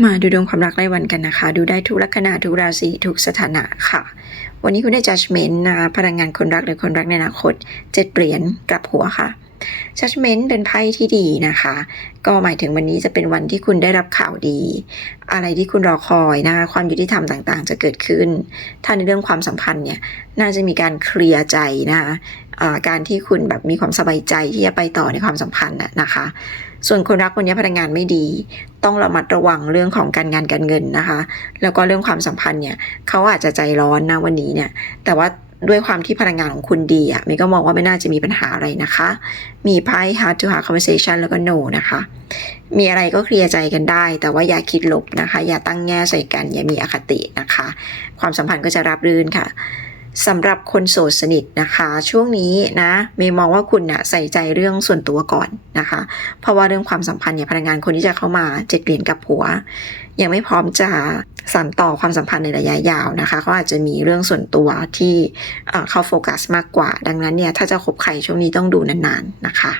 มาดูดวงความรักรายวันกันนะคะ ดูได้ทุกลัคนาทุกราศีทุกสถานะค่ะ วันนี้คุณได้จัดเม้นต์นะคะพลังงานคนรักหรือคนรักในอนาคตเจ็ดเหรียญกลับหัวค่ะ judgment เป็นไพ่ที่ดีนะคะ ก็หมายถึงวันนี้จะเป็นวันที่คุณได้รับข่าวดี อะไรที่คุณรอคอยนะคะความยุติธรรมต่างๆ จะเกิดขึ้น ถ้าในเรื่องความสัมพันธ์เนี่ยน่าจะมีการเคลียร์ใจนะคะการที่คุณแบบมีความสบายใจที่จะไปต่อในความสัมพันธ์น่ะนะคะ ส่วนคนรักวันนี้พลังงานไม่ดี ต้องระมัดระวังเรื่องของการงานการเงินนะคะ แล้วก็เรื่องความสัมพันธ์เนี่ยเขาอาจจะใจร้อนนะวันนี้เนี่ย แต่ว่า ด้วยความที่พลังงานของคุณดีอะมิก็มองว่าไม่น่าจะมีปัญหาอะไรนะคะ มีไพ่ hard to hard conversation แล้วก็ no นะคะ มีอะไรก็เคลียร์ใจกันได้ แต่ว่าอย่าคิดลบนะคะ อย่าตั้งแง่ใส่กัน อย่ามีอคตินะคะ ความสัมพันธ์ก็จะราบรื่นค่ะสำหรับคนโสดสนิทนะคะ ช่วงนี้นะเมย์มองว่าคุณน่ะใส่ใจเรื่องส่วนตัวก่อนนะคะ เพราะว่าเรื่องความสัมพันธ์เนี่ยพลังงานคนที่จะเข้ามาเจ็ดเหรียญกับหัว ยังไม่พร้อมจะ สานต่อความสัมพันธ์ในระยะยาวนะคะเขาอาจจะมีเรื่องส่วนตัวที่เขาโฟกัสมากกว่า ดังนั้นเนี่ยถ้าจะคบใครช่วงนี้ต้องดูนานๆนะคะ